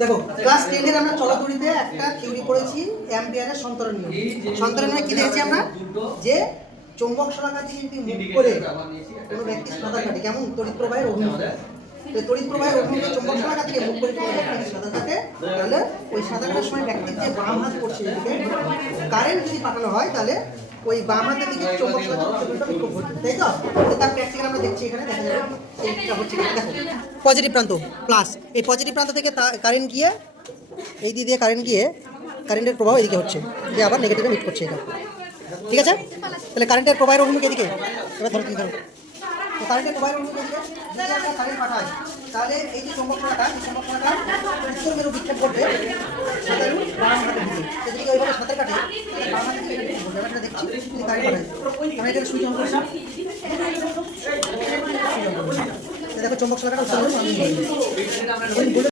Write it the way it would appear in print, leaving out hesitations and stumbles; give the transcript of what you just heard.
দেখো ক্লাস 10 এর আমরা চলতরিতে একটা থিওরি পড়েছি অ্যাম্পিয়ারের সন্তরণ নিয়ম। সন্তরণ নিয়মে কি দেখেছি আমরা যে চৌম্বক শলাকাটি যদি মুভ করে কোনো ব্যক্তি সাঁতার কাটে কেমন তড়িৎ প্রবাহের অভিমুখে, তো তড়িৎ প্রবাহের অভিমুখে চৌম্বক শলাকা থেকে মুভ করে কোনো ব্যক্তি সাঁতার কাটে তাহলে ওই সাঁতার কাটার সময় ব্যক্তির যে বাম হাত পড়ছে এদিকে কারেন্ট যদি পাঠানো হয় তাহলে ওই বাম হাতের দিকে চৌম্বক শলাকাটা বিক্ষোভ ঘটবে, তাই তো? তার প্র্যাকটিক্যাল আমরা দেখছি এখানে দেখা যাবে এইটা হচ্ছে দেখো পজিটিভ প্রান্ত প্লাস এই পজিটিভ প্রান্ত থেকে কারেন্ট গিয়ে এই দিক দিয়ে কারেন্ট গিয়ে কারেন্টের প্রবাহ এদিকে হচ্ছে যে আবার নেগেটিভে মিট করছে এটা, ঠিক আছে? তাহলে কারেন্টের প্রবাহের অভিমুখ এদিকে, এবার ধরো তুমি ধরো তো কারেন্টের প্রবাহের অভিমুখ এদিকে যদি আমরা কারেন্ট পাঠাই তাহলে এই যে চৌম্বক শলাকা উত্তর মেরু বিক্ষেপ করবে সাঁতারু বাম হাতের দিকে, যদি ওইভাবে সাঁতার কাটে বাম হাতের দিকে বলবে আমরা দেখছি যদি কারেন্ট পাঠাই আমরা এটা সুইচ অন করছি দেখো চৌম্বক শলাকাটা উত্তর মেরু